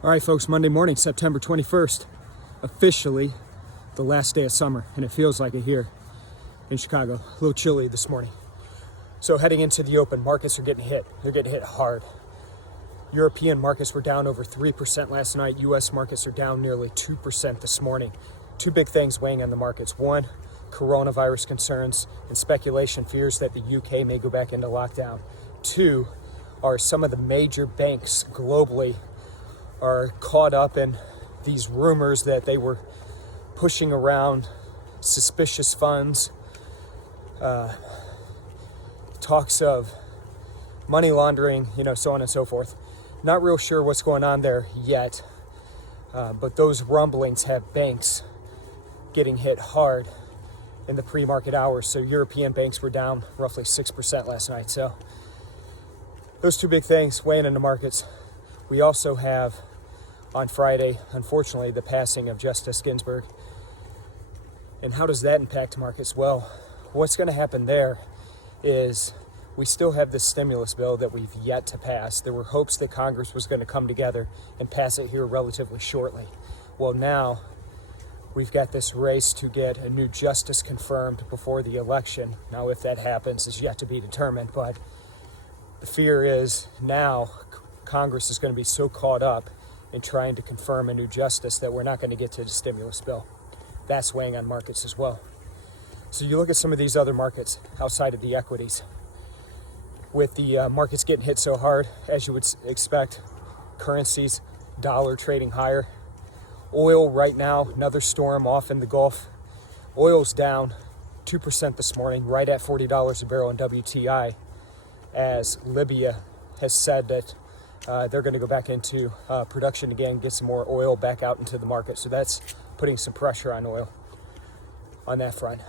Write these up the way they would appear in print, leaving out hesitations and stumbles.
All right, folks, Monday morning, September 21st, officially the last day of summer, and it feels like it here in Chicago. A little chilly this morning. So heading into the open, markets are getting hit. They're getting hit hard. European markets were down over 3% last night. U.S. markets are down nearly 2% this morning. Two big things weighing on the markets. One, coronavirus concerns and speculation fears that the UK may go back into lockdown. Two, are some of the major banks globally are caught up in these rumors that they were pushing around suspicious funds, talks of money laundering, so on and so forth. Not real sure what's going on there yet, but those rumblings have banks getting hit hard in the pre-market hours. So European banks were down roughly 6% last night. So those two big things weighing in the markets. We also have on Friday, unfortunately, the passing of Justice Ginsburg. And how does that impact markets? Well, what's going to happen there is we still have this stimulus bill that we've yet to pass. There were hopes that Congress was going to come together and pass it here relatively shortly. Well, now we've got this race to get a new justice confirmed before the election. Now, if that happens is yet to be determined, but the fear is now Congress is going to be so caught up in trying to confirm a new justice that we're not going to get to the stimulus bill. That's weighing on markets as well. So you look at some of these other markets outside of the equities. With the markets getting hit so hard, as you would expect, currencies, dollar trading higher. Oil right now, another storm off in the Gulf. Oil's down 2% this morning, right at $40 a barrel in WTI, as Libya has said that they're going to go back into production again, get some more oil back out into the market. So that's putting some pressure on oil on that front.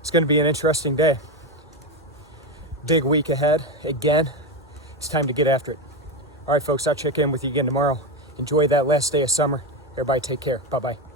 It's going to be an interesting day. Big week ahead. Again, it's time to get after it. All right, folks, I'll check in with you again tomorrow. Enjoy that last day of summer. Everybody take care. Bye-bye.